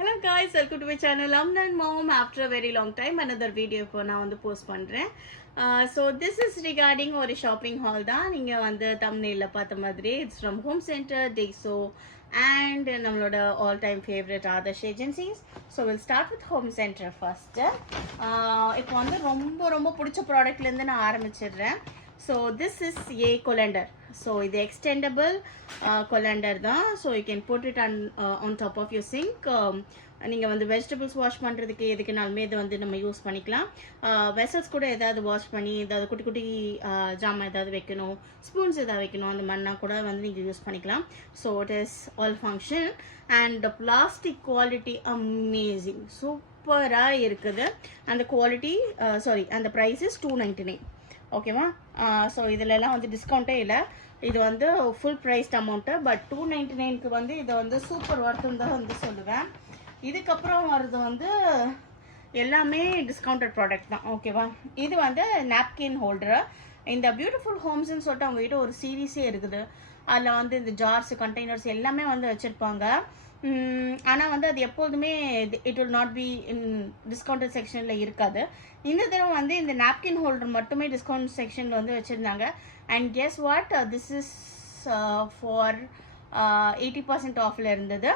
Hello guys, welcome to my channel. I'm Nan Mom. After a very long time, another video இப்போ நான் வந்து post பண்ணுறேன். So this is regarding ஒரு shopping hall தான். நீங்கள் வந்து thumbnail பார்த்த மாதிரி it's from Home Center, Daiso and நம்மளோட all time favorite Adarsh agencies. So we'll start with Home Center first. இப்போ வந்து ரொம்ப பிடிச்ச ப்ராடக்ட்லேருந்து நான் ஆரம்பிச்சிடுறேன். So this is a colander. So இது extendable colander தான். So you can put it on top of your sink. நீங்கள் வந்து வெஜிடபிள்ஸ் வாஷ் பண்ணுறதுக்கு எதுக்குனாலுமே இது வந்து நம்ம யூஸ் பண்ணிக்கலாம். வெசல்ஸ் கூட ஏதாவது வாஷ் பண்ணி ஏதாவது குட்டி குட்டி ஜாமான் ஏதாவது வைக்கணும், ஸ்பூன்ஸ் ஏதாவது வைக்கணும், அந்த மாதிரினா கூட வந்து நீங்கள் யூஸ் பண்ணிக்கலாம். So it is all function and plastic quality amazing, சூப்பராக இருக்குது. அந்த குவாலிட்டி அந்த ப்ரைஸ் இஸ் $299. ஓகேவா? ஸோ இதிலெல்லாம் வந்து டிஸ்கவுண்ட்டே இல்லை. இது வந்து ஃபுல் ப்ரைஸ்ட் அமௌண்ட்டு. பட் $299க்கு வந்து இதை வந்து சூப்பர் ஒர்த்துன்னு தான் வந்து சொல்லுவேன். இதுக்கப்புறம் வர்றது வந்து எல்லாமே டிஸ்கவுண்டட் ப்ராடக்ட் தான். ஓகேவா? இது வந்து நாப்கின் ஹோல்டரு. இந்த பியூட்டிஃபுல் ஹோம்ஸ்ன்னு சொல்லிட்டு அவங்ககிட்ட ஒரு சீரீஸே இருக்குது. அதில் வந்து இந்த ஜார்ஸ், கண்டெய்னர்ஸ் எல்லாமே வந்து வச்சுருப்பாங்க. ஆனால் வந்து அது எப்போதுமே it will not be in discounted செக்ஷனில் இருக்காது. இந்த தடவை வந்து இந்த நாப்கின் ஹோல்டர் மட்டுமே டிஸ்கவுண்ட் செக்ஷனில் வந்து வச்சுருந்தாங்க. And guess what, this is for 80% ஆஃபில் இருந்தது.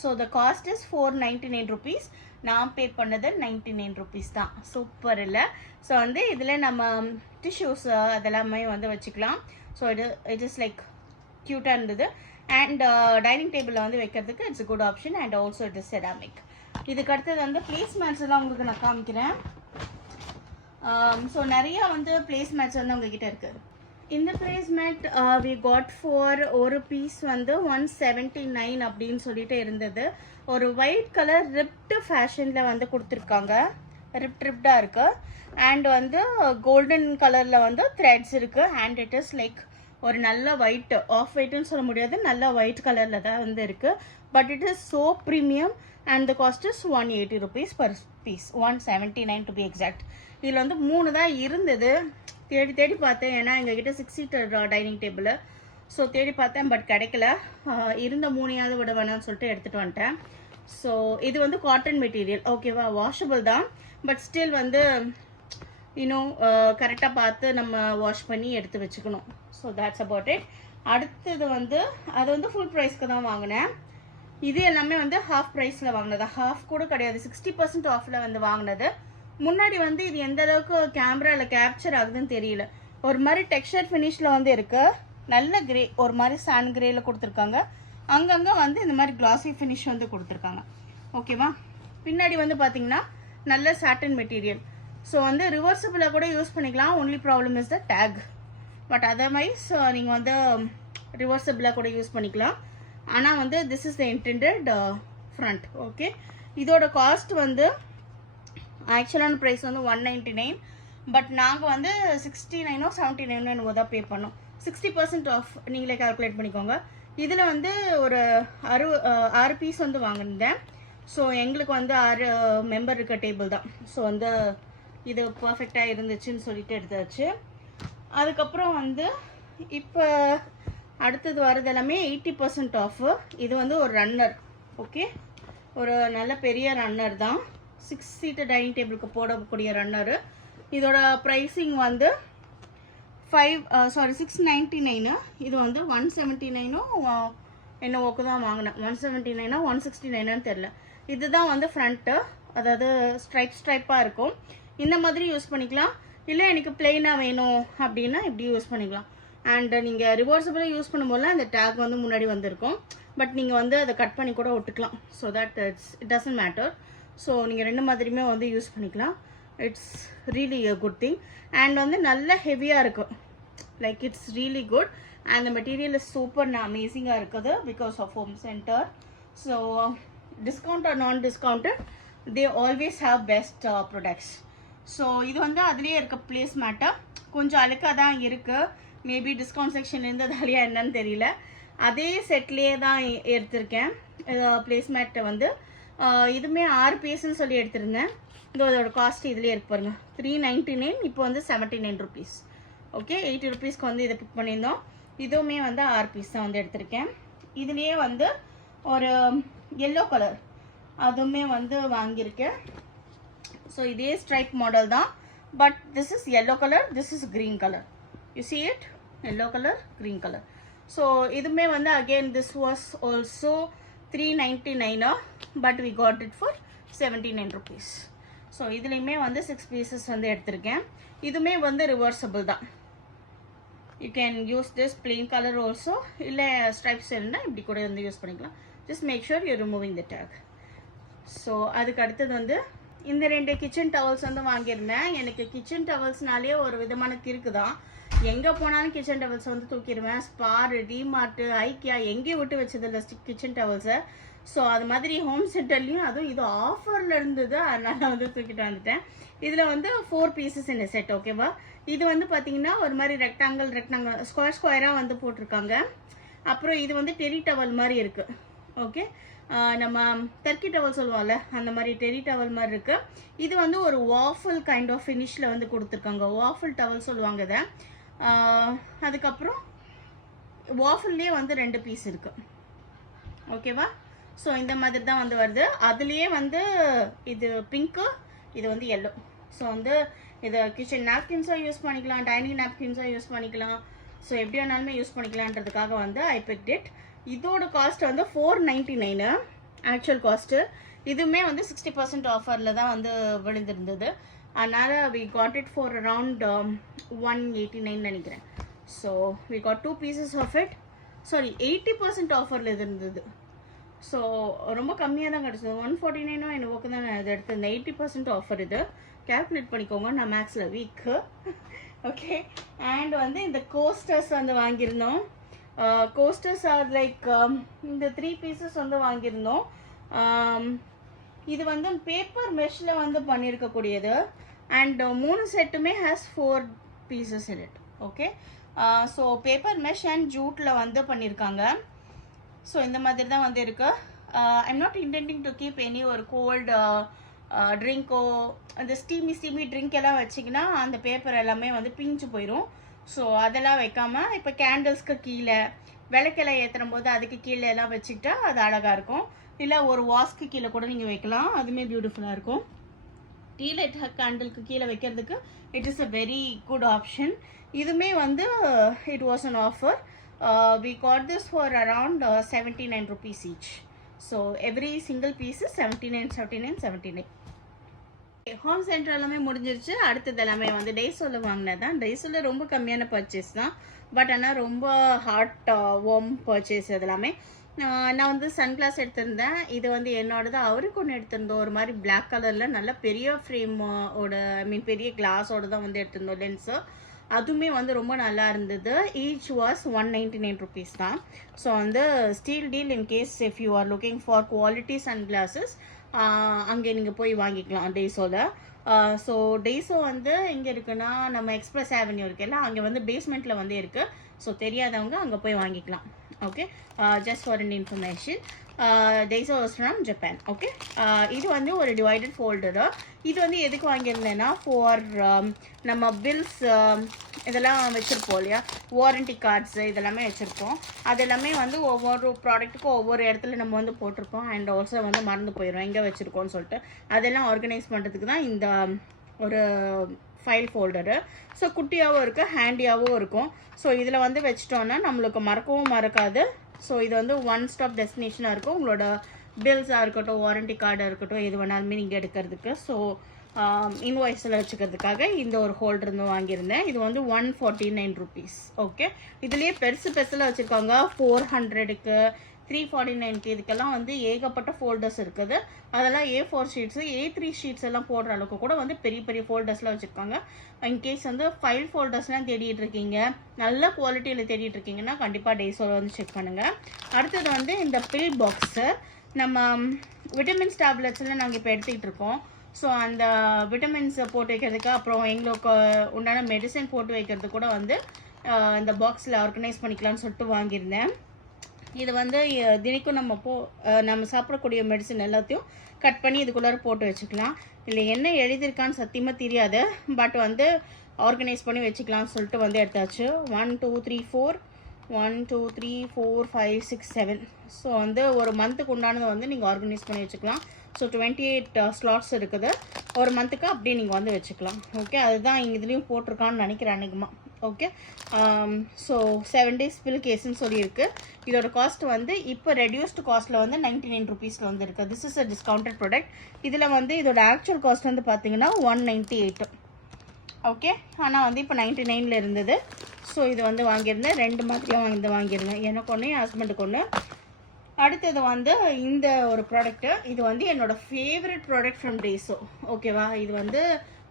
So the cost is $499. நான் பே பண்ணது $99 தான். சூப்பர் இல்லை? ஸோ வந்து இதில் நம்ம டிஷ்யூஸ் அதெல்லாமே வந்து வச்சுக்கலாம். ஸோ இட் இஸ் லைக் க்யூட்டாக இருந்தது. அண்ட் டைனிங் டேபிளில் வந்து வைக்கிறதுக்கு it's good option. And also it is ceramic. இதுக்கு அடுத்தது வந்து பிளேஸ்மேட்ஸ் எல்லாம் உங்களுக்கு நான் காமிக்கிறேன். ஸோ நிறையா வந்து பிளேஸ்மேட்ஸ் வந்து உங்ககிட்ட இருக்குது. இந்த பிளேஸ்மேட் வி காட் ஃபார் ஒரு பீஸ் வந்து $179 அப்படின்னு சொல்லிட்டு இருந்தது. ஒரு ஒயிட் கலர் ரிப்டு ஃபேஷனில் வந்து கொடுத்துருக்காங்க. ரிப்டாக இருக்குது. அண்ட் வந்து கோல்டன் கலரில் வந்து த்ரெட்ஸ் இருக்குது. அண்ட் இட் இஸ் லைக் ஒரு நல்ல ஒயிட், ஆஃப் ஒயிட்னு சொல்ல முடியாது, நல்ல ஒயிட் கலரில் தான் வந்து இருக்குது. But it is so premium and the cost is $180 per piece, $179 to be exact. இதில் வந்து 3 தான் இருந்தது. தேடி பார்த்தேன், ஏன்னா எங்ககிட்ட 6 seater டைனிங் டேபிள். ஸோ தேடி பார்த்தேன், பட் கிடைக்கல. இருந்த 3 விட வேணாம்னு சொல்லிட்டு எடுத்துகிட்டு வந்துட்டேன். ஸோ இது வந்து காட்டன் மெட்டீரியல். ஓகேவா? வாஷபிள் தான். பட் ஸ்டில் வந்து இன்னும் கரெக்டாக பார்த்து நம்ம வாஷ் பண்ணி எடுத்து வச்சுக்கணும். So that's about it. அடுத்தது வந்து அது வந்து ஃபுல் ப்ரைஸ்க்கு தான் வாங்கினேன். இது எல்லாமே வந்து ஹாஃப் ப்ரைஸில் வாங்கினது. ஹாஃப் கூட கிடையாது, 60% ஆஃபில் வந்து வாங்கினது. முன்னாடி வந்து இது எந்த அளவுக்கு கேமராவில் கேப்சர் ஆகுதுன்னு தெரியல. ஒரு மாதிரி டெக்ஸ்சர் ஃபினிஷில் வந்து இருக்குது. நல்ல கிரே, ஒரு மாதிரி சாண்ட் கிரேயில் கொடுத்துருக்காங்க. அங்கங்கே வந்து இந்த மாதிரி கிளாசி ஃபினிஷ் வந்து கொடுத்துருக்காங்க. ஓகேவா? பின்னாடி வந்து பார்த்தீங்கன்னா நல்ல சாட்டன் மெட்டீரியல். ஸோ வந்து ரிவர்சபிளாக கூட யூஸ் பண்ணிக்கலாம். Only problem is the take. But otherwise நீங்கள் வந்து ரிவர்சபிளாக கூட யூஸ் பண்ணிக்கலாம். ஆனால் வந்து this is the intended front. Okay, இதோட காஸ்ட் வந்து ஆக்சுவலான ப்ரைஸ் வந்து $199. பட் நாங்கள் வந்து $69 $79 தான் பே பண்ணோம். 60% ஆஃப் நீங்களே கால்குலேட் பண்ணிக்கோங்க. இதில் வந்து ஒரு 6 பீஸ் வந்து வாங்கினேன். ஸோ எங்களுக்கு வந்து 6 மெம்பர் இருக்க டேபிள் தான். ஸோ வந்து இது பர்ஃபெக்டாக இருந்துச்சுன்னு சொல்லிட்டு எடுத்தாச்சு. அதுக்கப்புறம் வந்து இப்போ அடுத்தது வரது எல்லாமே 80% ஆஃப். இது வந்து ஒரு ரன்னர். ஓகே, ஒரு நல்ல பெரிய ரன்னர் தான். 6 seater டைனிங் டேபிளுக்கு போடக்கூடிய ரன்னரு. இதோட ப்ரைஸிங் வந்து $699. இது வந்து $179 என்ன ஓக்கு தான் வாங்கினேன். $179 $169 தெரில. இதுதான் வந்து ஃப்ரண்ட்டு, அதாவது ஸ்ட்ரைப்பாக இருக்கும். இந்த மாதிரி யூஸ் பண்ணிக்கலாம். இல்லை எனக்கு பிளெயினாக வேணும் அப்படின்னா இப்படி யூஸ் பண்ணிக்கலாம். அண்ட் நீங்கள் ரிவர்சபிளாக யூஸ் பண்ணும்போதுலாம் இந்த டேக் வந்து முன்னாடி வந்திருக்கும். பட் நீங்கள் வந்து அதை கட் பண்ணி கூட ஒட்டுக்கலாம். So that it doesn't matter. So நீங்கள் 2 மாதிரியுமே வந்து யூஸ் பண்ணிக்கலாம். It's really a good thing. And வந்து நல்ல ஹெவியாக இருக்கும். Like it's really good. And the material is super அமேசிங்காக இருக்குது because of home centre. So discount or non discounted, they always have best products. So இது வந்து அதுலேயே இருக்க பிளேஸ் மேட்டை கொஞ்சம் அழுக்காக தான் இருக்குது. மேபி டிஸ்கவுண்ட் செக்ஷன் இருந்ததாலையா என்னன்னு தெரியல. அதே செட்லேயே தான் எடுத்திருக்கேன். பிளேஸ் மேட்டை வந்து இதுவுமே 6 பீஸ்ன்னு சொல்லி எடுத்திருந்தேன். இதோட காஸ்ட் இதுலேயே இருக்கு பாருங்க, $399. இப்போ வந்து $79. ஓகே, $80க்கு வந்து இதை பிக் பண்ணியிருந்தோம். இதுவுமே வந்து 6 பீஸ் தான் வந்து எடுத்திருக்கேன். இதுலேயே வந்து ஒரு yellow color அதுமே வந்து வாங்கியிருக்கேன். ஸோ இதே ஸ்ட்ரைப் மாடல் தான், but this is yellow color, this is green color. You see it? Yellow color, green color. So இதுமே வந்து again this was also 399 but we got it for 79 rupees. So இதுலேயுமே வந்து 6 pieces வந்து எடுத்திருக்கேன். இதுமே வந்து reversible தான். You can use this plain color also. இல்லை stripes இருந்தால் இப்படி கூட வந்து யூஸ் பண்ணிக்கலாம். Just make sure you're removing the tag. So அதுக்கு அடுத்தது வந்து இந்த 2 கிச்சன் டவல்ஸ் வந்து வாங்கியிருந்தேன். எனக்கு கிச்சன் டவல்ஸ்னாலே ஒரு விதமான கிறுக்கு தான். எங்கே போனாலும் கிச்சன் டவல்ஸ் வந்து தூக்கிடுவேன். ஸ்பார், டிமார்ட்டு, ஐக்கியா எங்கேயும் விட்டு வச்சதில்லை கிச்சன் டவல்ஸை. ஸோ அது மாதிரி ஹோம் சென்டர்லேயும் அதுவும் இது ஆஃபரில் இருந்தது, அதனால் வந்து தூக்கிட்டு வந்துட்டேன். இதில் வந்து 4 pieces இந்த செட். ஓகேவா? இது வந்து பார்த்தீங்கன்னா ஒரு மாதிரி ரெக்டாங்கிள் ஸ்கொயராக வந்து போட்டிருக்காங்க. அப்புறம் இது வந்து டெரி டவல் மாதிரி இருக்குது. ஓகே, நம்ம டர்க்கி டவல் சொல்லுவோம்ல அந்த மாதிரி டெரி டவல் மாதிரி இருக்குது. இது வந்து ஒரு வாஃபிள் கைண்ட் ஆஃப் ஃபினிஷில் வந்து கொடுத்துருக்காங்க. வாஃபிள் டவல் சொல்லுவாங்க இதை. அதுக்கப்புறம் வாஃபிள்லேயே வந்து 2 பீஸ் இருக்குது. ஓகேவா? ஸோ இந்த மாதிரி தான் வந்து வருது. அதுலேயே வந்து இது பிங்க்கு, இது வந்து எல்லோ. ஸோ வந்து இதை கிச்சன் நாப்கின்ஸாக யூஸ் பண்ணிக்கலாம், டைனிங் நாப்கின்ஸாக யூஸ் பண்ணிக்கலாம். ஸோ எப்படி வேணாலுமே யூஸ் பண்ணிக்கலான்றதுக்காக வந்து ஐ பிக்ட் இட். இதோட காஸ்ட் வந்து 499 ஆக்சுவல் காஸ்ட்டு. இதுவுமே வந்து 60% ஆஃபரில் தான் வந்து விழுந்திருந்தது. அதனால் we got it for around 189 நினைக்கிறேன். So we got 2 pieces of it. Sorry, 80% ஆஃபரில் இது இருந்தது. ஸோ ரொம்ப கம்மியாக தான் கிடச்சிது. 149 என்னவோக்கு தான் நான் இதை எடுத்திருந்தேன். 80% ஆஃபர் இது. கேல்குலேட் பண்ணிக்கோங்க, நான் மேக்ஸில் வீக்கு. ஓகே, அண்ட் வந்து இந்த கோஸ்டர்ஸ் வந்து வாங்கியிருந்தோம். கோஸ்டர்ஸ் ஆர் லைக் இந்த 3 pieces வந்து வாங்கியிருந்தோம். இது வந்து பேப்பர் மெஷ்ஷில் வந்து பண்ணியிருக்கக்கூடியது. அண்ட் 3 செட்டுமே has 4 pieces in it. Okay, so paper mesh and ஜூட்டில் வந்து பண்ணியிருக்காங்க. ஸோ இந்த மாதிரி தான் வந்து இருக்கு. I'm not intending to keep any ஒரு கோல்டு ட்ரிங்க்கோ அந்த ஸ்டீமி ட்ரிங்க் எல்லாம் வச்சிங்கன்னா அந்த பேப்பர் எல்லாமே வந்து பிஞ்சு போயிடும். ஸோ அதெல்லாம் வைக்காமல் இப்போ கேண்டில்ஸ்க்கு கீழே விளக்கெல்லாம் ஏற்றுற போது அதுக்கு கீழே எல்லாம் வச்சுக்கிட்டா அது அழகாக இருக்கும். இல்லை ஒரு வாஸ்க்கு கீழே கூட நீங்கள் வைக்கலாம், அதுவுமே பியூட்டிஃபுல்லாக இருக்கும். டீ லைட் கேண்டிலுக்கு கீழே வைக்கிறதுக்கு it is a very good option. இதுவுமே வந்து it was an offer. We got this for around 79 rupees each. So every single piece is 79. Home centre எல்லாமே முடிஞ்சிருச்சு. அடுத்தது எல்லாமே வந்து டேஸோவில் வாங்கினது தான். டேஸோவில் ரொம்ப கம்மியான பர்ச்சேஸ் தான், பட் ஆனால் ரொம்ப ஹார்ட் வார்ம் பர்ச்சேஸ் அது எல்லாமே. நான் வந்து சன்கிளாஸ் எடுத்திருந்தேன். இது வந்து என்னோடது. அவருக்கு ஒன்று எடுத்திருந்தோம், ஒரு மாதிரி பிளாக் கலரில் நல்ல பெரிய ஃப்ரேமோட பெரிய கிளாஸோட தான் வந்து எடுத்திருந்தோம் லென்ஸு. அதுவுமே வந்து ரொம்ப நல்லா இருந்தது. ஈச் வாஸ் 199 rupees தான். ஸோ வந்து steel deal in case if you are looking for quality sunglasses அங்கே நீங்கள் போய் வாங்கிக்கலாம் டேஸோவில். ஸோ டேஸோ வந்து எங்கே இருக்குன்னா நம்ம எக்ஸ்பிரஸ் அவென்யூ இருக்குல்ல, அங்கே வந்து பேஸ்மெண்ட்டில் வந்து இருக்குது. ஸோ தெரியாதவங்க அங்கே போய் வாங்கிக்கலாம். Okay, just for an information. Daiso was from Japan. Okay, இது வந்து ஒரு டிவைடட் ஃபோல்டரு. இது வந்து எதுக்கு வாங்கியிருந்தேன்னா ஃபார் நம்ம பில்ஸ் இதெல்லாம் வச்சுருப்போம் இல்லையா, வாரண்டி கார்ட்ஸு இதெல்லாமே வச்சுருப்போம். அது எல்லாமே வந்து ஒவ்வொரு ப்ராடக்ட்டுக்கும் ஒவ்வொரு இடத்துல நம்ம வந்து போட்டிருப்போம். அண்ட் ஆல்சோ வந்து மறந்து போயிடும் எங்கே வச்சுருக்கோன்னு சொல்லிட்டு. அதெல்லாம் ஆர்கனைஸ் பண்ணுறதுக்கு தான் இந்த ஒரு ஃபைல் ஃபோல்டரு. ஸோ குட்டியாகவும் இருக்குது, ஹேண்டியாகவும் இருக்கும். ஸோ இதில் வந்து வச்சிட்டோன்னா நம்மளுக்கு மறக்கவும் மறக்காது. ஸோ இது வந்து ஒன் ஸ்டாப் டெஸ்டினேஷனாக இருக்கும். உங்களோட பில்ஸாக இருக்கட்டும், வாரண்டி கார்டாக இருக்கட்டும், எது வேணாலுமே நீங்கள் எடுக்கிறதுக்கு. ஸோ இன்வாய்ஸில் வச்சுக்கிறதுக்காக இந்த ஒரு ஹோல்டர் வந்து வாங்கியிருந்தேன். இது வந்து 149 rupees. ஓகே, இதுலேயே பெருசில் வச்சுருக்காங்க. 400க்கு 349க்கு இதுக்கெல்லாம் வந்து ஏகப்பட்ட ஃபோல்டர்ஸ் இருக்குது. அதெல்லாம் A4 ஷீட்ஸு, A3 ஷீட்ஸ் எல்லாம் போடுற அளவுக்கு கூட வந்து பெரிய பெரிய ஃபோல்டர்ஸ்லாம் வச்சுருக்காங்க. இன்கேஸ் வந்து ஃபைல் ஃபோல்டர்ஸ்லாம் தேடிட்டு இருக்கீங்க, நல்ல குவாலிட்டியில் தேடிட்டு இருக்கீங்கன்னா கண்டிப்பாக டேஸோட வந்து செக் பண்ணுங்கள். அடுத்தது வந்து இந்த பில் பாக்ஸு. நம்ம விட்டமின்ஸ் டேப்லெட்ஸ்லாம் நாங்கள் இப்போ எடுத்துக்கிட்டு இருக்கோம். ஸோ அந்த விட்டமின்ஸை போட்டு வைக்கிறதுக்கு, அப்புறம் எங்களுக்கு உண்டான மெடிசன் போட்டு வைக்கிறது கூட வந்து இந்த பாக்ஸில் ஆர்கனைஸ் பண்ணிக்கலாம்னு சொல்லிட்டு வாங்கியிருந்தேன். இது வந்து தினைக்கும் நம்ம சாப்பிடக்கூடிய மெடிசன் எல்லாத்தையும் கட் பண்ணி இதுக்குள்ளார போட்டு வச்சுக்கலாம். இல்லை என்ன எழுதியிருக்கான்னு சத்தியமாக தெரியாது, பட் வந்து ஆர்கனைஸ் பண்ணி வச்சுக்கலாம்னு சொல்லிட்டு வந்து எடுத்தாச்சு. 1 2 3 4 1 2 3 4 5 6 7 ஸோ வந்து ஒரு மந்த்துக்கு உண்டானதை வந்து நீங்கள் ஆர்கனைஸ் பண்ணி வச்சுக்கலாம். ஸோ 28 ஸ்லாட்ஸ் இருக்குது. ஒரு மந்த்துக்கு அப்படியே நீங்கள் வந்து வச்சுக்கலாம். ஓகே, அதுதான் இங்கே இதுலேயும் போட்டிருக்கான்னு நினைக்கிறேன் அன்றைக்குமா. ஓகே, ஸோ 7 days ஃபில் கேஸ்ன்னு சொல்லியிருக்கு. இதோட காஸ்ட் வந்து இப்போ ரெடியூஸ்டு காஸ்ட்டில் வந்து 99 ருபீஸில் வந்து இருக்குது. This is a discounted product. இதில் வந்து இதோட ஆக்சுவல் காஸ்ட் வந்து பார்த்தீங்கன்னா 198. ஓகே, ஆனால் வந்து இப்போ 99ல் இருந்தது. ஸோ இது வந்து வாங்கியிருந்தேன். 2 மாதிரியாக வாங்கியிருந்தேன், எனக்கு ஒன்று, என் ஹஸ்பண்டுக்கு ஒன்று. அடுத்தது வந்து இந்த ஒரு ப்ராடக்ட்டு, இது வந்து என்னோடய ஃபேவரட் ப்ராடக்ட் ஃப்ரம் டேஸோ. ஓகேவா, இது வந்து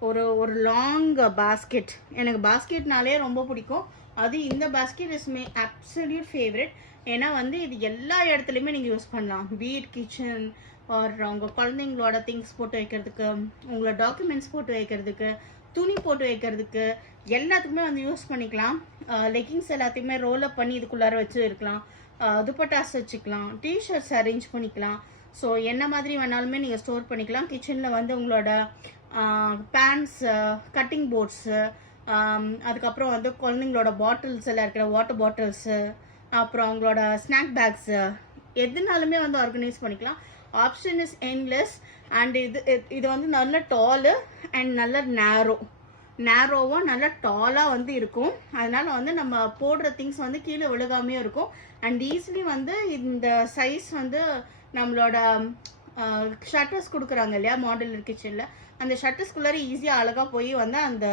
ஒரு லாங் பாஸ்கெட். எனக்கு பாஸ்கெட்னாலே ரொம்ப பிடிக்கும். அது இந்த basket is my absolute favourite. ஏன்னா வந்து இது எல்லா இடத்துலையுமே நீங்கள் யூஸ் பண்ணலாம். வீட் கிச்சன் ஆர் உங்கள் குழந்தைங்களோட திங்ஸ் போட்டு வைக்கிறதுக்கு, உங்களோட டாக்குமெண்ட்ஸ் போட்டு வைக்கிறதுக்கு, துணி போட்டு வைக்கிறதுக்கு, எல்லாத்துக்குமே வந்து யூஸ் பண்ணிக்கலாம். லெகிங்ஸ் எல்லாத்தையுமே ரோல் அப் பண்ணி இதுக்குள்ளார வச்சு இருக்கலாம். துப்பட்டாஸ் வச்சுக்கலாம், டிஷர்ட்ஸ் அரேஞ்ச் பண்ணிக்கலாம். ஸோ என்ன மாதிரி வேணாலுமே நீங்கள் ஸ்டோர் பண்ணிக்கலாம். கிச்சனில் வந்து உங்களோட பேன்ஸ், கட்டிங் போர்ட்ஸு, அதுக்கப்புறம் வந்து குழந்தைங்களோட பாட்டில்ஸ் எல்லாம் இருக்கிற வாட்டர் பாட்டில்ஸு, அப்புறம் அவங்களோட ஸ்நாக் பேக்ஸு, எதுனாலுமே வந்து ஆர்கனைஸ் பண்ணிக்கலாம். Option is endless. அண்ட் இது வந்து நல்ல டாலு அண்ட் நல்ல நேரோவாக நல்ல டாலாக வந்து இருக்கும். அதனால் வந்து நம்ம போடுற திங்ஸ் வந்து கீழே விழுகாமையும் இருக்கும். அண்ட் ஈஸிலி வந்து இந்த சைஸ் வந்து நம்மளோட ஷட்டர்ஸ் கொடுக்குறாங்க இல்லையா மாடுலர் கிச்சனில், அந்த ஷட்டர்ஸ்குள்ளார ஈஸியாக அழகாக போய் வந்து அந்த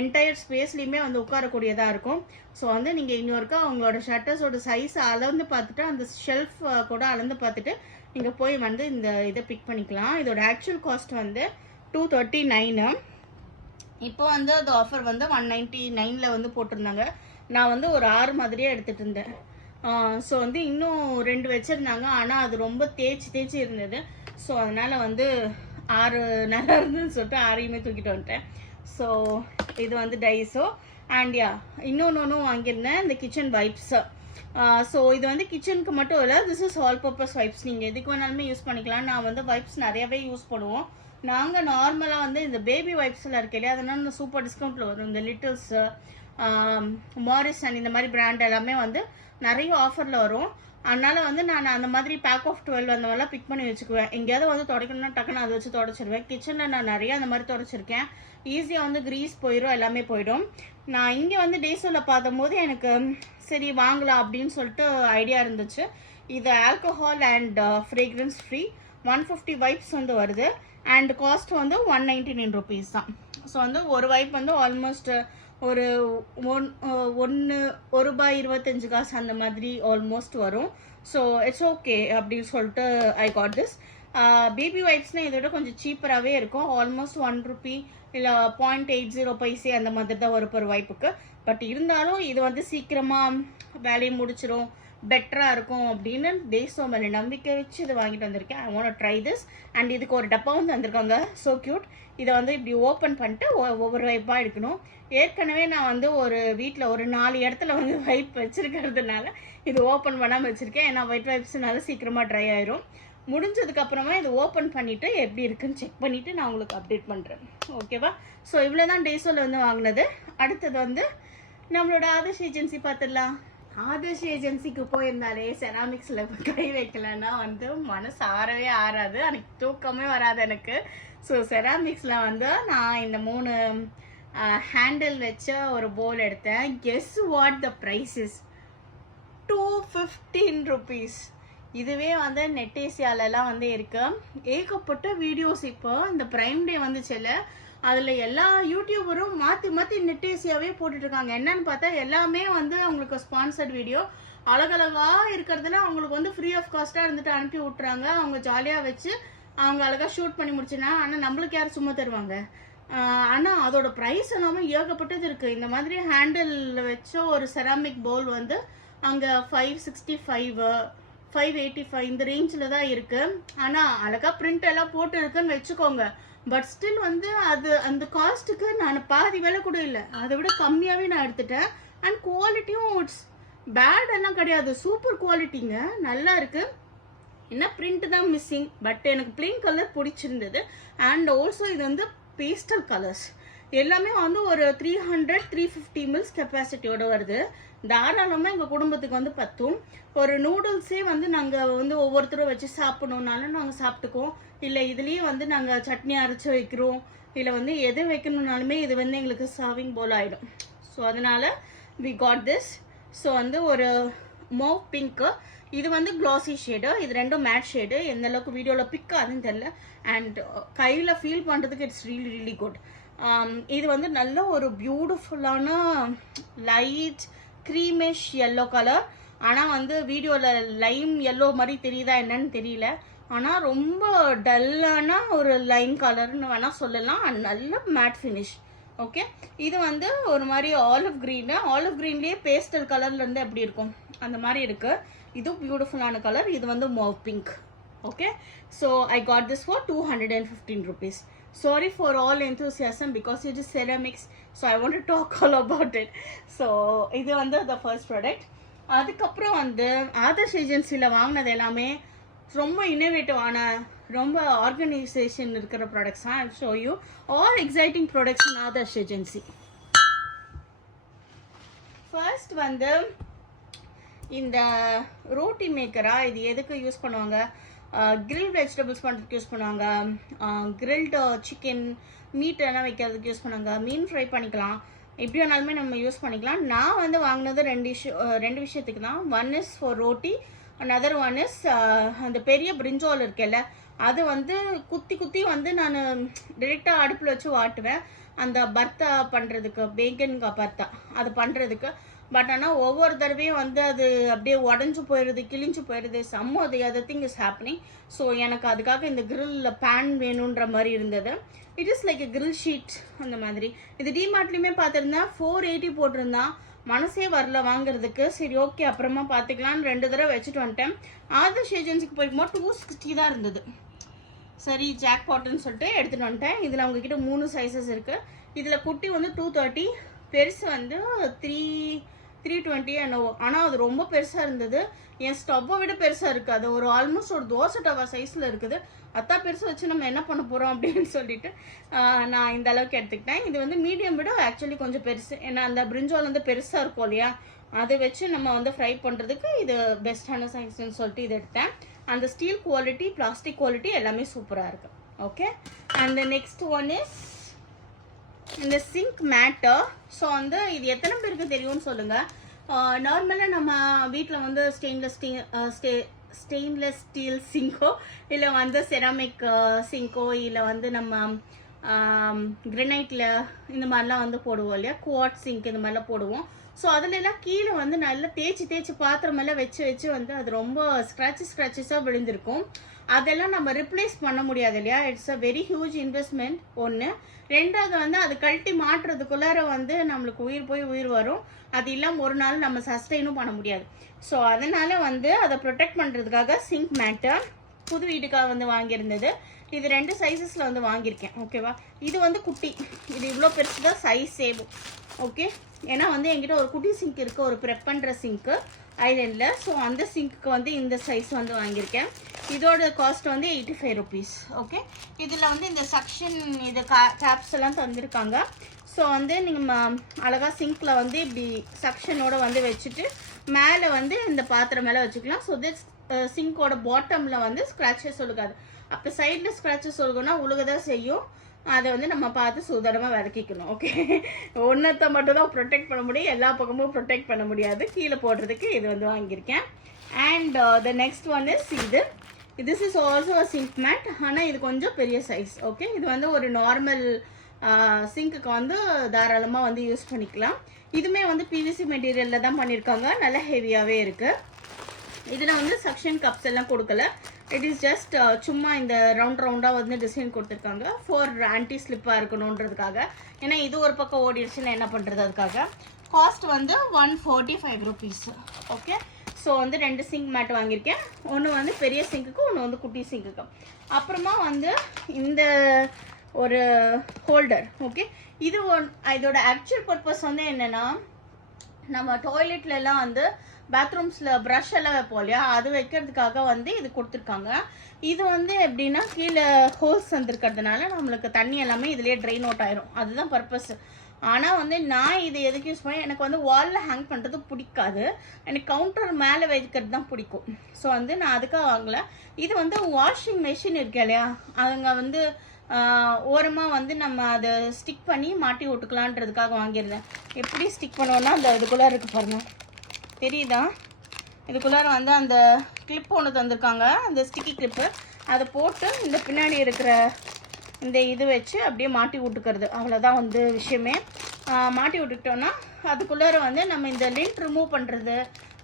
என்டையர் ஸ்பேஸ்லேயுமே வந்து உட்காரக்கூடியதாக இருக்கும். ஸோ வந்து நீங்கள் இன்னொருக்கா அவங்களோட ஷட்டர்ஸோட சைஸை அளந்து பார்த்துட்டு, அந்த ஷெல்ஃப் கூட அளந்து பார்த்துட்டு நீங்கள் போய் வந்து இந்த இதை பிக் பண்ணிக்கலாம். இதோட ஆக்சுவல் காஸ்ட் வந்து 239. இப்போ வந்து அது ஆஃபர் வந்து 199ல் வந்து போட்டிருந்தாங்க. நான் வந்து ஒரு 6 மாதிரியே எடுத்துகிட்டு இருந்தேன். ஸோ வந்து இன்னும் 2 வச்சுருந்தாங்க, ஆனால் அது ரொம்ப தேய்ச்சி இருந்தது. ஸோ அதனால் வந்து 6 நல்லா இருந்ததுன்னு சொல்லிட்டு 6ஐயுமே தூக்கிட்டு வந்துட்டேன். ஸோ இது வந்து டைஸோ. அண்ட் யா, இன்னொன்று வாங்கியிருந்தேன், இந்த கிச்சன் வைப்ஸு. ஸோ இது வந்து கிச்சனுக்கு மட்டும் இல்லை, this is all purpose wipes. நீங்கள் எதுக்கு வேணாலுமே யூஸ் பண்ணிக்கலாம். நான் வந்து வைப்ஸ் நிறையவே யூஸ் பண்ணுவோம். நாங்கள் நார்மலாக வந்து இந்த பேபி வைப்ஸில் இருக்க இல்லையா, அதனால சூப்பர் டிஸ்கவுண்ட்டில் வரும். இந்த லிட்டில்ஸு, மாரிஸ் அண்ட் இந்த மாதிரி பிராண்ட் எல்லாமே வந்து நிறைய ஆஃபரில் வரும். அதனால் வந்து நான் அந்த மாதிரி பேக் ஆஃப் 12 அந்த மாதிரிலாம் பிக் பண்ணி வச்சுக்குவேன். எங்கேயாவது வந்து துடைக்கணும்னா டக்குன்னு அதை வச்சு துடைச்சிருவேன். கிச்சனில் நான் நிறைய அந்த மாதிரி துடைச்சிருக்கேன். ஈஸியாக வந்து க்ரீஸ் போயிடும், எல்லாமே போயிடும். நான் இங்கே வந்து டேஸோவில் பார்த்தம்போது எனக்கு சரி வாங்கலாம் அப்படின்னு சொல்லிட்டு ஐடியா இருந்துச்சு. இது alcohol and fragrance free. 150 wipes வந்து வருது. அண்ட் காஸ்ட் வந்து 199 ருபீஸ் தான். ஸோ வந்து ஒரு வைப் வந்து ஆல்மோஸ்ட் ஒரு ₹1.25 அந்த மாதிரி ஆல்மோஸ்ட் வரும். ஸோ இட்ஸ் ஓகே அப்படின்னு சொல்லிட்டு ஐ காட் திஸ். பேபி வைப்ஸ்னால் இதை விட கொஞ்சம் சீப்பராகவே இருக்கும். ஆல்மோஸ்ட் 1 ரூபி இல்லை 0.80 பைசே அந்த மாதிரி தான் வரும் ஒரு வைப்புக்கு. பட் இருந்தாலும் இது வந்து சீக்கிரமாக வேலையை முடிச்சிடும், பெட்டராக இருக்கும் அப்படின்னு டேஸோ மேலே நம்பிக்கை வச்சு இதை வாங்கிட்டு வந்திருக்கேன். I want to try this. And இதுக்கு ஒரு டப்பா வந்து வந்திருக்காங்க, ஸோ க்யூட். இதை வந்து இப்படி ஓப்பன் பண்ணிட்டு ஒவ்வொரு வைப்பாக எடுக்கணும். ஏற்கனவே நான் வந்து ஒரு வீட்டில் ஒரு 4 இடத்துல வந்து வைப் வச்சுருக்கிறதுனால இது ஓப்பன் பண்ணாமல் வச்சுருக்கேன். ஏன்னா ஒயிட் வைப்ஸ்னால சீக்கிரமாக ட்ரை ஆயிரும். முடிஞ்சதுக்கப்புறமா இது ஓப்பன் பண்ணிவிட்டு எப்படி இருக்குன்னு செக் பண்ணிவிட்டு நான் உங்களுக்கு அப்டேட் பண்ணுறேன். ஓகேவா? ஸோ இவ்வளோ தான் டேஸோவில் வந்து வாங்கினது. அடுத்தது வந்து நம்மளோட ஆதர்ஷ் ஏஜென்சி பார்த்துடலாம். ஆதர்ஷ் ஏஜென்சிக்கு போயிருந்தாலே செராமிக்ஸில் கை வைக்கலன்னா வந்து மனசு ஆறாது, எனக்கு தூக்கமே வராது எனக்கு. ஸோ செராமிக்ஸில் வந்து நான் இந்த 3 ஹேண்டில் வச்ச ஒரு போல் எடுத்தேன். Guess what the price is? 215 rupees. இதுவே வந்து நெட்டேசியாலெலாம் வந்து இருக்கு. ஏகப்பட்ட வீடியோஸ் இப்போ இந்த ப்ரைம் டே வந்துச்சுல்ல, அதில் எல்லா யூடியூபரும் மாற்றி நெட்டேசியாவே போட்டுட்ருக்காங்க. என்னன்னு பார்த்தா எல்லாமே வந்து அவங்களுக்கு ஸ்பான்சர்ட் வீடியோ. அழகழகாக இருக்கிறதுல அவங்களுக்கு வந்து ஃப்ரீ ஆஃப் காஸ்ட்டாக இருந்துட்டு அனுப்பி விட்றாங்க. அவங்க ஜாலியாக வச்சு அவங்க அழகாக ஷூட் பண்ணி முடிச்சுனா, ஆனால் நம்மளுக்கு யார் சும்மா தருவாங்க? ஆனால் அதோட ப்ரைஸ் எல்லாமே ஏகப்பட்டது இருக்குது. இந்த மாதிரி ஹேண்டில் வச்ச ஒரு செராமிக் பவுல் வந்து அங்கே 565, 585 இந்த ரேஞ்சில் தான் இருக்குது. ஆனால் அழகாக பிரிண்ட் எல்லாம் போட்டு இருக்குன்னு வச்சுக்கோங்க. பட் ஸ்டில் வந்து அது அந்த காஸ்ட்டுக்கு நான் பாதி விலை கூட இல்லை, அதை விட கம்மியாகவே நான் எடுத்துட்டேன். அண்ட் குவாலிட்டியும் இட்ஸ் பேட் எல்லாம் கிடையாது, சூப்பர் குவாலிட்டிங்க, நல்லா இருக்குது. என்ன பிரிண்ட் தான் மிஸ்ஸிங். பட் எனக்கு பிளெயின் கலர் பிடிச்சிருந்தது. அண்ட் ஆல்சோ இது வந்து பேஸ்டல் கலர்ஸ் எல்லாமே வந்து ஒரு 300-350 ml கெப்பாசிட்டியோட வருது. தாராளமாக எங்கள் குடும்பத்துக்கு வந்து பத்தும். ஒரு நூடுல்ஸே வந்து நாங்கள் வந்து ஒவ்வொருத்தரும் வச்சு சாப்பிடணுன்னாலும் நாங்கள் சாப்பிட்டுக்குவோம். இல்லை இதுலேயே வந்து நாங்கள் சட்னி அரைச்சி வைக்கிறோம், இல்லை வந்து எது வைக்கணுன்னாலுமே இது வந்து எங்களுக்கு சர்விங் போல் ஆகிடும். ஸோ அதனால் வி காட் திஸ். ஸோ வந்து ஒரு மோவ் பிங்க்கு, இது வந்து க்ளாஸி ஷேடு, இது ரெண்டும் மேட் ஷேடு. எந்த அளவுக்கு வீடியோவில் பிக் ஆகுதுன்னு தெரில. அண்ட் கையில் ஃபீல் பண்ணுறதுக்கு இட்ஸ் ரியலி ரியலி குட். இது வந்து நல்ல ஒரு பியூட்டிஃபுல்லான லைட் க்ரீமிஷ் எல்லோ கலர். ஆனால் வந்து வீடியோவில் லைம் எல்லோ மாதிரி தெரியுதா என்னன்னு தெரியல. ஆனால் ரொம்ப டல்லான ஒரு லைம் கலர்னு வேணால் சொல்லலாம். அண்ட் நல்ல மேட் ஃபினிஷ். ஓகே, இது வந்து ஒரு மாதிரி ஆலிவ் க்ரீன்லேயே பேஸ்டல் கலர்லேருந்து எப்படி இருக்கும் அந்த மாதிரி இருக்குது. இதுவும் பியூட்டிஃபுல்லான கலர். இது வந்து mauve pink. Okay, so I got this for 215 rupees. Sorry for all enthusiasm because it is ceramics, so I want to talk all about it. So இது வந்து the first product. அதுக்கப்புறம் வந்து ஆதர்ஷ் ஏஜென்சியில் வாங்கினது எல்லாமே ரொம்ப இன்னோவேட்டிவான, ரொம்ப ஆர்கனைசேஷன் இருக்கிற ப்ராடக்ட்ஸ் தான். I'll show you all exciting products in Adarsh agency. First வந்து இந்த ரோட்டி மேக்கரா, இது எதுக்கு யூஸ் பண்ணுவாங்க? கிரில் வெஜிடபிள்ஸ் பண்ணுறதுக்கு யூஸ் பண்ணுவாங்க, கிரில்டு சிக்கன் மீட் எல்லாம் வைக்கிறதுக்கு யூஸ் பண்ணுவாங்க, மீன் ஃப்ரை பண்ணிக்கலாம், எப்படி வேணாலுமே நம்ம யூஸ் பண்ணிக்கலாம். நான் வந்து வாங்கினது ரெண்டு விஷயத்துக்கு தான். One is for roti, another one is அந்த பெரிய பிரிஞ்சால் இருக்குல்ல, அது வந்து குத்தி வந்து நான் டிரெக்டாக அடுப்பில் வச்சு வாட்டுவேன் அந்த பர்த்தா பண்ணுறதுக்கு, பேகன்கா பர்த்தா அது பண்ணுறதுக்கு. பட் ஆனால் ஒவ்வொரு தடவையும் வந்து அது அப்படியே உடஞ்சி போயிடுது, கிழிஞ்சு போயிடுது. The other thing is happening. So எனக்கு அதுக்காக இந்த கிரில் பேன் வேணுன்ற மாதிரி இருந்தது. It is like a grill sheet அந்த மாதிரி. இது டிமார்ட்லேயுமே பார்த்துருந்தேன், 480 போட்டிருந்தான். மனசே வரல வாங்குறதுக்கு. சரி ஓகே அப்புறமா பார்த்துக்கலான்னு 2 தடவை வச்சுட்டு வந்துட்டேன். ஆதர்ஷ் ஏஜென்சிக்கு போய்க்கும்போது 260 தான் இருந்தது. சரி ஜாக் பாட்டுன்னு சொல்லிட்டு எடுத்துகிட்டு வந்துட்டேன். இதில் அவங்கக்கிட்ட 3 சைஸஸ் இருக்குது. இதில் குட்டி வந்து 230, பெருசு வந்து 320 என்னவோ. ஆனால் அது ரொம்ப பெருசாக இருந்தது. என் ஸ்டவ்வை விட பெருசாக இருக்குது. அது ஒரு ஆல்மோஸ்ட் ஒரு தோசை டவா சைஸில் இருக்குது. அத்தா பெருசு வச்சு நம்ம என்ன பண்ண போகிறோம் அப்படின்னு சொல்லிட்டு நான் இந்த அளவுக்கு எடுத்துக்கிட்டேன். இது வந்து மீடியம் விட ஆக்சுவலி கொஞ்சம் பெருசு. ஏன்னா அந்த பிரிஞ்சால் வந்து பெருசாக இருக்கும் இல்லையா, அதை வச்சு நம்ம வந்து ஃப்ரை பண்ணுறதுக்கு இது பெஸ்ட்டான சைஸ்ன்னு சொல்லிட்டு இது எடுத்தேன். அந்த ஸ்டீல் குவாலிட்டி, பிளாஸ்டிக் குவாலிட்டி எல்லாமே சூப்பராக இருக்குது. Okay, and next one is இந்த சிங்க் மேட்டு. ஸோ வந்து இது எத்தனை பேருக்கு தெரியும்னு சொல்லுங்கள். நார்மலாக நம்ம வீட்டில் வந்து ஸ்டெயின்லெஸ் ஸ்டீல் சிங்கோ, இல்லை வந்து செராமிக் சிங்கோ, இல்லை வந்து நம்ம கிரனைட்டில் இந்த மாதிரிலாம் வந்து போடுவோம் இல்லையா, குவாட் சிங்க் இந்த மாதிரிலாம் போடுவோம். ஸோ அதிலெல்லாம் கீழே வந்து நல்லா தேய்ச்சி பாத்திரமெல்லாம் வச்சு வந்து அது ரொம்ப ஸ்க்ராச்சஸாக விழுந்திருக்கும். அதெல்லாம் நம்ம ரிப்ளேஸ் பண்ண முடியாது இல்லையா. It's a very huge investment ஒன்று. ரெண்டாவது வந்து அது கழட்டி மாட்டுறதுக்குள்ளார வந்து நம்மளுக்கு உயிர் வரும். அது இல்லாமல் ஒரு நாள் நம்ம சஸ்டெயினும் பண்ண முடியாது. ஸோ அதனால் வந்து அதை ப்ரொடெக்ட் பண்ணுறதுக்காக சிங்க் மேட்டை புது வீட்டுக்காக வந்து வாங்கியிருந்தது. இது 2 சைஸஸில் வந்து வாங்கியிருக்கேன். ஓகேவா, இது வந்து குட்டி, இது இவ்வளோ பெருசு தான் சைஸ் சேவும். ஓகே, ஏன்னா வந்து என்கிட்ட ஒரு குட்டி சிங்க் இருக்குது, ஒரு ப்ரெப் பண்ணுற சிங்க்கு ஐலண்டில். ஸோ அந்த சிங்க்கு வந்து இந்த சைஸ் வந்து வாங்கியிருக்கேன். இதோட காஸ்ட் வந்து 85 rupees. ஓகே, இதில் வந்து இந்த சக்ஷன் இது கேப்ஸ் எல்லாம் தந்திருக்காங்க. ஸோ வந்து நீங்கள் அழகாக சிங்க்கில் வந்து இப்படி சக்ஷனோட வந்து வச்சுட்டு மேலே வந்து இந்த பாத்திரம் மேலே வச்சுக்கலாம். ஸோ திஸ் சிங்கோட பாட்டமில் வந்து ஸ்க்ராச்சஸ் ஒழுகாது. அப்போ சைடில் ஸ்க்ராச்சஸ் ஒழுகுனா உழுகதான் செய்யும். அதை வந்து நம்ம பார்த்து சுதரமாக விளக்கிக்கணும். ஓகே, ஒன்றத்தை மட்டும் தான் ப்ரொடெக்ட் பண்ண முடியும், எல்லா பக்கமும் ப்ரொடெக்ட் பண்ண முடியாது. கீழே போடுறதுக்கு இது வந்து வாங்கியிருக்கேன். And the next one is இது. This is also a sink mat. ஆனால் இது கொஞ்சம் பெரிய சைஸ். ஓகே, இது வந்து ஒரு நார்மல் சிங்க்குக்கு வந்து தாராளமாக வந்து யூஸ் பண்ணிக்கலாம். இதுவுமே வந்து பிவிசி மெட்டீரியலில் தான் பண்ணியிருக்காங்க. நல்லா ஹெவியாகவே இருக்குது. இதில் வந்து சக்ஷன் கப்ஸ் எல்லாம் கொடுக்கல. இட் இஸ் ஜஸ்ட் சும்மா இந்த ரவுண்டாக வந்து டிசைன் கொடுத்துருக்காங்க ஃபார் ஆன்டி ஸ்லிப்பாக இருக்கணுன்றதுக்காக. ஏன்னா இது ஒரு பக்கம் ஓடிடுச்சுன்னா என்ன பண்ணுறது, அதுக்காக. காஸ்ட் வந்து 145 rupees. ஓகே, ஸோ வந்து 2 சிங்க் மேட் வாங்கியிருக்கேன். ஒன்று வந்து பெரிய சிங்க்குக்கு, ஒன்று வந்து குட்டி சிங்க்குக்கு. அப்புறமா வந்து இந்த ஒரு ஹோல்டர். ஓகே, இதோட ஆக்சுவல் பர்பஸ் வந்து என்னென்னா, நம்ம டாய்லெட்லலாம் வந்து பாத்ரூம்ஸில் ப்ரஷ் எல்லாம் வைப்போம் இல்லையா, அது வைக்கிறதுக்காக வந்து இது கொடுத்துருக்காங்க. இது வந்து எப்படின்னா கீழே ஹோல்ஸ் வந்துருக்கிறதுனால நம்மளுக்கு தண்ணி எல்லாமே இதுலேயே ட்ரெயின் அவுட் ஆயிரும். அதுதான் பர்பஸ். ஆனால் வந்து நான் இது எதுக்கு யூஸ் பண்ணேன், எனக்கு வந்து வாலில் ஹேங் பண்ணுறது பிடிக்காது, எனக்கு கவுண்டர் மேலே வைக்கிறது தான் பிடிக்கும். ஸோ வந்து நான் அதுக்காக வாங்கலை. இது வந்து வாஷிங் மெஷின் இருக்கு இல்லையா, அதுங்க வந்து ஓரமாக வந்து நம்ம அதை ஸ்டிக் பண்ணி மாட்டி விட்டுக்கலான்றதுக்காக வாங்கியிருந்தேன். எப்படி ஸ்டிக் பண்ணுவோன்னா அந்த இதுக்குள்ளே இருக்குது பாருங்கள், தெரியுதா, இதுக்குள்ளார வந்து அந்த கிளிப் ஒன்று தந்திருக்காங்க, அந்த ஸ்டிக்கி கிளிப்பு, அதை போட்டு இந்த பின்னாடி இருக்கிற இந்த இது வச்சு அப்படியே மாட்டி விட்டுக்கிறது, அவ்வளோதான் வந்து விஷயமே. மாட்டி விட்டுக்கிட்டோன்னா அதுக்குள்ளார வந்து நம்ம இந்த லிண்ட் ரிமூவ் பண்ணுறது,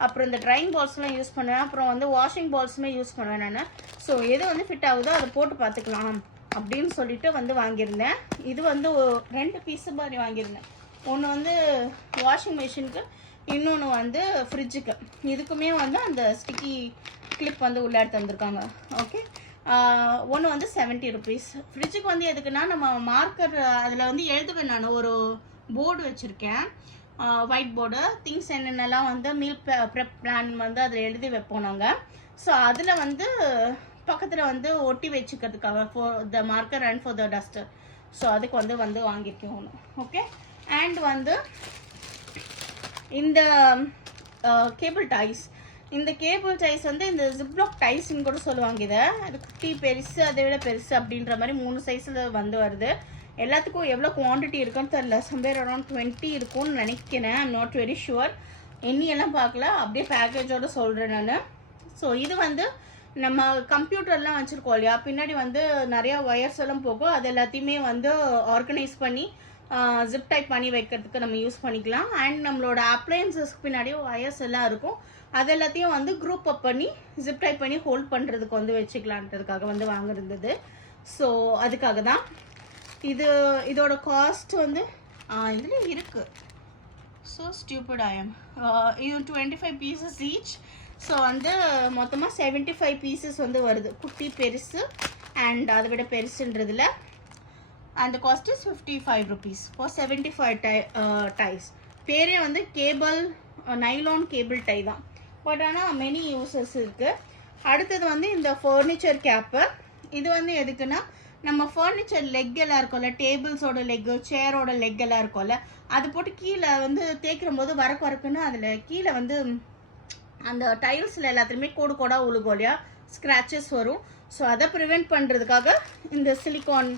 அப்புறம் இந்த ட்ரைங் பால்ஸ்லாம் யூஸ் பண்ணுவேன், அப்புறம் வந்து வாஷிங் பால்ஸுமே யூஸ் பண்ணுவேன் நான். ஸோ எது வந்து ஃபிட் ஆகுதோ அதை போட்டு பார்த்துக்கலாம் அப்படின்னு சொல்லிட்டு வந்து வாங்கியிருந்தேன். இது வந்து 2 பீஸு மாதிரி வாங்கியிருந்தேன். ஒன்று வந்து வாஷிங் மிஷினுக்கு, இன்னொன்று வந்து ஃப்ரிட்ஜுக்கு. இதுக்குமே வந்து அந்த ஸ்டிக்கி கிளிப் வந்து உள்ளே எடுத்து வந்திருக்காங்க. ஓகே, ஒன்று வந்து 70 ருபீஸ். ஃப்ரிட்ஜுக்கு வந்து எதுக்குன்னா நம்ம மார்க்கர் அதில் வந்து எழுதுவேன், நான் ஒரு போர்டு வச்சுருக்கேன், ஒயிட் போர்டு, திங்ஸ் என்னென்னலாம் வந்து மீல் ப்ரெப் பிளான் வந்து அதில் எழுதி வைப்போம் நாங்கள். ஸோ அதில் வந்து பக்கத்தில் வந்து ஒட்டி வச்சுக்கிறதுக்காக for the marker and for the duster. So அதுக்கு வந்து வாங்கியிருக்கேன் ஒன்று. ஓகே, அண்ட் வந்து இந்த கேபிள் டைஸ், இந்த கேபிள் டைஸ் வந்து இந்த ஜிப்லாக் டைஸ்ன்னு கூட சொல்லுவாங்க. இதை அது குட்டி பெருசு அதை விட பெருசு அப்படின்ற மாதிரி 3 சைஸில் வந்து வருது. எல்லாத்துக்கும் எவ்வளோ குவான்டிட்டி இருக்குன்னு தெரில, சம்வேர் அரௌண்ட் 20 இருக்கும்னு நினைக்கிறேன், ஐம் நாட் வெரி ஷுவர், எண்ணியெல்லாம் பார்க்கல, அப்படியே பேக்கேஜோடு சொல்கிறேன் நான். ஸோ இது வந்து நம்ம கம்ப்யூட்டர்லாம் வச்சுருக்கோம் இல்லையா, பின்னாடி வந்து நிறையா ஒயர்ஸ் எல்லாம் போகும், அது எல்லாத்தையுமே வந்து ஆர்கனைஸ் பண்ணி ஜிப் டைப் பண்ணி வைக்கிறதுக்கு நம்ம யூஸ் பண்ணிக்கலாம். அண்ட் நம்மளோட அப்ளையன்சஸ்க்கு பின்னாடியும் ஒயர்ஸ் எல்லாம் இருக்கும், அது எல்லாத்தையும் வந்து குரூப் அப் பண்ணி ஜிப் டைப் பண்ணி ஹோல்ட் பண்ணுறதுக்கு வந்து வச்சுக்கலான்றதுக்காக வந்து வாங்கிருந்தது. ஸோ அதுக்காக தான் இதோட காஸ்ட் வந்து இதில் இருக்குது. ஸோ ஸ்டியூபிட் ஐ எம், இது 25 பீசஸ் ஈச். ஸோ வந்து மொத்தமாக 75 பீசஸ் வந்து வருது, குட்டி பெருசு அண்ட் அதை விட பெருசுன்றதில். அந்த cost is 55 rupees for 75 ties. பேரே வந்து கேபிள் நைலான் கேபிள் டை தான், பட் ஆனால் மெனி யூசஸ் இருக்குது. அடுத்தது வந்து இந்த ஃபர்னிச்சர் கேப்பு. இது வந்து எதுக்குன்னா நம்ம ஃபர்னிச்சர் லெக் எல்லாம் இருக்கும்ல, டேபிள்ஸோட லெக்கு, சேரோட லெக் எல்லாம் இருக்கும்ல, அது போட்டு கீழே வந்து தேய்க்கிற போது வரக்குன்னு அதில் கீழே வந்து அந்த டைல்ஸில் எல்லாத்துலேயுமே கோடாக உழுகும் இல்லையா, ஸ்க்ராச்சஸ் வரும். ஸோ அதை ப்ரிவெண்ட் பண்ணுறதுக்காக இந்த சிலிக்கான்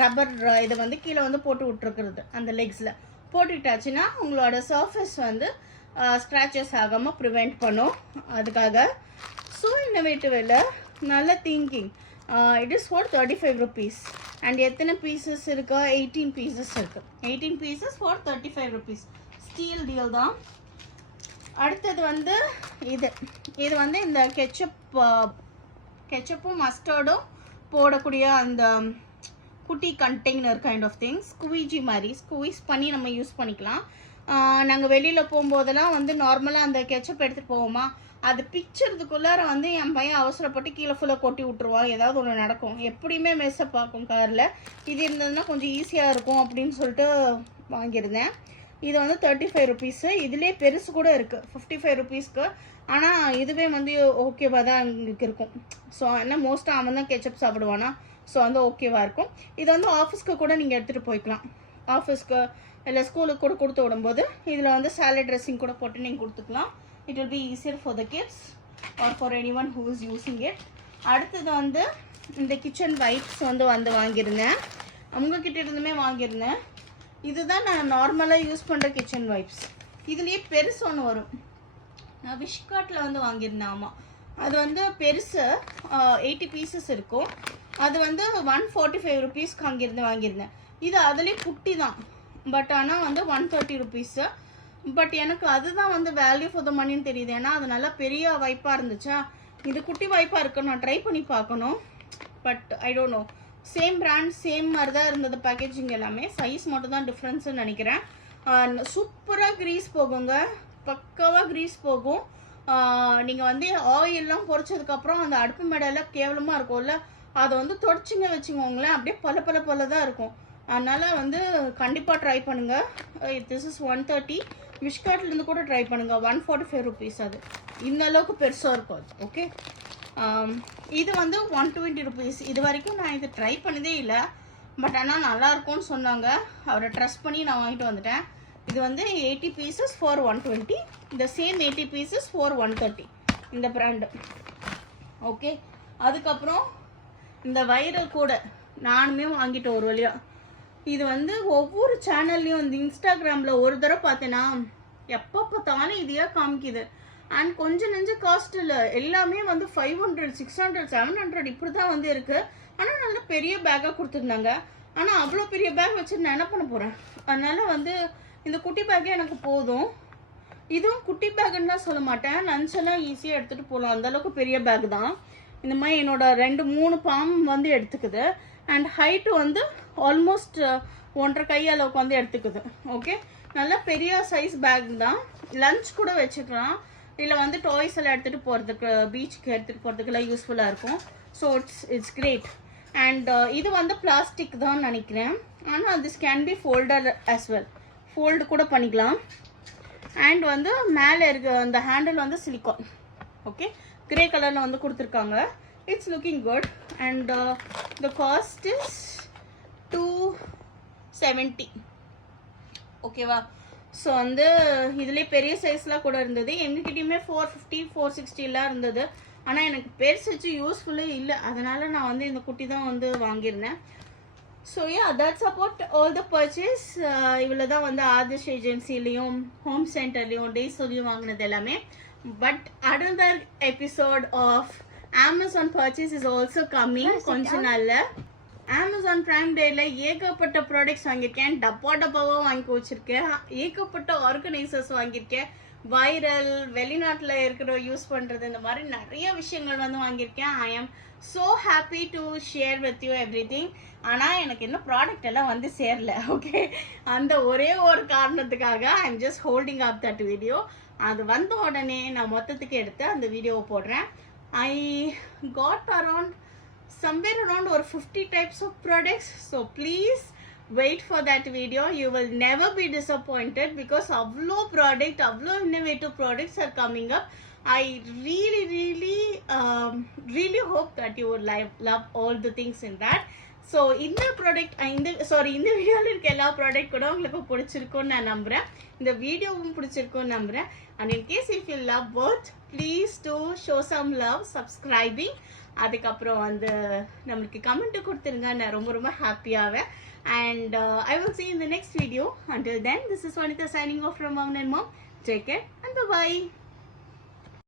ரப்பர் இதை வந்து கீழே வந்து போட்டு விட்ருக்குறது, அந்த லெக்ஸில் போட்டுக்கிட்டாச்சுன்னா உங்களோட சர்ஃபேஸ் வந்து ஸ்க்ராச்சஸ் ஆகாமல் ப்ரிவெண்ட் பண்ணும், அதுக்காக. ஸோ இன்னோவேட்டிவ் இல்லை, நல்ல thinking. It is for 35 rupees. And எத்தனை பீசஸ் இருக்கா, 18 பீசஸ் இருக்குது. 18 pieces for 35 rupees, steel deal தான். அடுத்தது வந்து இது வந்து இந்த கெச்சப்பும் மஸ்டர்டும் போடக்கூடிய அந்த குட்டி கண்டெய்னர் கைண்ட் ஆஃப் திங்ஸ், ஸ்குவீஜி மாதிரி ஸ்குவீஸ் பண்ணி நம்ம யூஸ் பண்ணிக்கலாம். நாங்கள் வெளியில் போகும்போதெல்லாம் வந்து நார்மலாக அந்த கெச்சப் எடுத்துகிட்டு போவோமா, அது பிக்சருக்குள்ளார வந்து என் பையன் அவசரப்பட்டு கீழே ஃபுல்லாக கொட்டி விட்ருவான், ஏதாவது ஒன்று நடக்கும், எப்படியுமே மெஸ்ஸப் பார்க்கும் காரில். இது இருந்ததுன்னா கொஞ்சம் ஈஸியாக இருக்கும் அப்படின்னு சொல்லிட்டு வாங்கியிருந்தேன். இது வந்து 35 ருபீஸு. இதிலே பெருசு கூட இருக்குது 55 ருபீஸ்க்கு. ஆனால் இதுவே வந்து ஓகேவாக தான் எங்களுக்கு இருக்கும். ஸோ ஏன்னா மோஸ்ட்டாக அவன் தான் கெச்சப் சாப்பிடுவானா, ஸோ வந்து ஓகேவாக இருக்கும். இது வந்து ஆஃபீஸ்க்கு கூட நீங்கள் எடுத்துகிட்டு போய்க்கலாம், ஆஃபீஸ்க்கு இல்லை ஸ்கூலுக்கு கூட கொடுத்து விடும்போது இதில் வந்து சாலட் ட்ரெஸ்ஸிங் கூட போட்டு நீங்கள் கொடுத்துக்கலாம். It will be easier for the kids or for anyone who is using it. அடுத்தது வந்து இந்த கிச்சன் வைப்ஸ் வந்து வாங்கியிருந்தேன், உங்ககிட்ட இருந்துமே வாங்கியிருந்தேன். இதுதான் நான் நார்மலாக யூஸ் பண்ணுற கிச்சன் வைப்ஸ். இதுலேயே பெருசு ஒன்று வரும், நான் விஷ்கார்ட்டில் வந்து வாங்கியிருந்தேன். ஆமாம், அது வந்து பெருசு 80 பீசஸ் இருக்கும். அது வந்து 145 ருபீஸ்க்கு அங்கேருந்து வாங்கியிருந்தேன். இது அதுலேயே குட்டி தான், பட் ஆனால் வந்து 130 ருபீஸு. பட் எனக்கு அதுதான் வந்து வேல்யூ ஃபார் த மணின்னு தெரியுது, ஏன்னா அது நல்லா பெரிய வைப்பாக இருந்துச்சா. இது குட்டி வைப்பாக இருக்குன்னு நான் ட்ரை பண்ணி பார்க்கணும், but I don't know. Same brand same மாதிரி தான் இருந்தது பேக்கேஜிங் எல்லாமே, சைஸ் மட்டும் தான் டிஃப்ரென்ஸ்ன்னு நினைக்கிறேன். சூப்பராக க்ரீஸ் போகுங்க, பக்காவாக க்ரீஸ் போகும். நீங்கள் வந்து ஆயிலெலாம் பொரிச்சதுக்கப்புறம் அந்த அடுப்பு மேடெல்லாம் கேவலமாக இருக்கும்ல, அதை வந்து தொடச்சிங்க வச்சுக்கோங்களேன், அப்படியே பல தான் இருக்கும். அதனால் வந்து கண்டிப்பாக ட்ரை பண்ணுங்கள். This is 130. விஷ்கார்ட்லேருந்து கூட ட்ரை பண்ணுங்கள், 145 ருபீஸ். அது இந்த அளவுக்கு பெருசாக இருக்கும் அது. ஓகே, இது வந்து 120 ருபீஸ். இது வரைக்கும் நான் இது ட்ரை பண்ணதே இல்லை, பட் ஆனால் நல்லாயிருக்கும்னு சொன்னாங்க. அவரை ட்ரஸ்ட் பண்ணி நான் வாங்கிட்டு வந்துட்டேன். இது வந்து 80 pieces for 120. இந்த சேம் 80 pieces for 130 இந்த பிராண்டு. ஓகே, அதுக்கப்புறம் இந்த வைரல் கூட நானுமே வாங்கிட்டேன் ஒரு வழியா. இது வந்து ஒவ்வொரு சேனல்லையும் இந்த இன்ஸ்டாகிராமில் ஒரு தடவை பார்த்தேன்னா எப்போ பார்த்தாலும் இதையா காமிக்குது. அண்ட் கொஞ்சம் நெஞ்ச காஸ்ட் இல்லை, எல்லாமே வந்து 500 600 700 இப்படி தான் வந்து இருக்குது. ஆனால் நல்ல பெரிய பேக்காக கொடுத்துருந்தாங்க. ஆனால் அவ்வளோ பெரிய பேக் வச்சு நான் என்ன பண்ண போகிறேன்? அதனால் வந்து இந்த குட்டி பேக்கே எனக்கு போதும். இதுவும் குட்டி பேக்குன்னு தான் சொல்ல மாட்டேன், லஞ்செல்லாம் ஈஸியாக எடுத்துகிட்டு போகலாம், அந்தளவுக்கு பெரிய பேக் தான். இந்த மாதிரி என்னோட 2-3 பாம் வந்து எடுத்துக்குது. அண்ட் ஹைட்டு வந்து ஆல்மோஸ்ட் 1.5 கை அளவுக்கு வந்து எடுத்துக்குது. ஓகே, நல்ல பெரிய சைஸ் பேக் தான். லஞ்ச் கூட வச்சுக்கலாம், இல்லை வந்து டாய்ஸ் எல்லாம் எடுத்துகிட்டு போகிறதுக்கு, பீச்சுக்கு எடுத்துகிட்டு போகிறதுக்கெல்லாம் யூஸ்ஃபுல்லாக இருக்கும். So it's great. அண்ட் இது வந்து பிளாஸ்டிக் தான் நினைக்கிறேன். ஆனால் this can be folder as well, fold கூட பண்ணிக்கலாம். அண்ட் வந்து மேலே இருக்க அந்த ஹேண்டில் வந்து சிலிக்கான். ஓகே, கிரே கலரில் வந்து கொடுத்துருக்காங்க. It's looking good. And the cost is 270. ஓகேவா? ஸோ வந்து இதுலேயே பெரிய சைஸ்லாம் கூட இருந்தது. எங்ககிட்டயுமே 450 460 இருந்தது. ஆனால் எனக்கு பெருசு வச்சு யூஸ்ஃபுல்லே இல்லை, அதனால் நான் வந்து இந்த குட்டி தான் வந்து வாங்கியிருந்தேன். So that's about all the purchase. இவ்வளோ தான் வந்து ஆதிஷ் ஏஜென்சிலையும் ஹோம் சென்டர்லையும் டேஸ்லையும் வாங்கினது எல்லாமே. But another episode of Amazon purchase is also coming. கொஞ்ச நாளில் Amazon Prime Dayல ஏகப்பட்ட ப்ராடக்ட்ஸ் வாங்கியிருக்கேன். டப்பாவாக வாங்கி வச்சுருக்கேன். ஏகப்பட்ட ஆர்கனைசர்ஸ் வாங்கியிருக்கேன். வைரல், வெளிநாட்டில் இருக்கிற யூஸ் பண்ணுறது, இந்த மாதிரி நிறைய விஷயங்கள் வந்து வாங்கியிருக்கேன். ஐ am so happy to share with you everything. ஆனால் எனக்கு இன்னும் ப்ராடக்ட் எல்லாம் வந்து சேரல. ஓகே, அந்த ஒரே ஒரு காரணத்துக்காக I am just holding up that video. அது வந்த உடனே நான் மொத்தத்துக்கு எடுத்து அந்த வீடியோவை போடுறேன். I got around somewhere around or 50 types of products. So please wait for that video. You will never be disappointed because avlo product, avlo innovative products are coming up. I really hope that you would love all the things in that. So இந்த product இந்த வீடியோவில் இருக்க எல்லா product கூட உங்களுக்கு பிடிச்சிருக்கும்னு நான் நம்புகிறேன். இந்த வீடியோவும் பிடிச்சிருக்கும்னு நம்புகிறேன். And in case if you love both, please do show some love subscribing. அதுக்கப்புறம் வந்து நம்மளுக்கு கமெண்ட்டு கொடுத்துருங்க, நான் ரொம்ப ஹாப்பியாவேன். And I will see you in the next video. Until then, this is Vanitha signing off from Mom and Mom. Take care and bye-bye.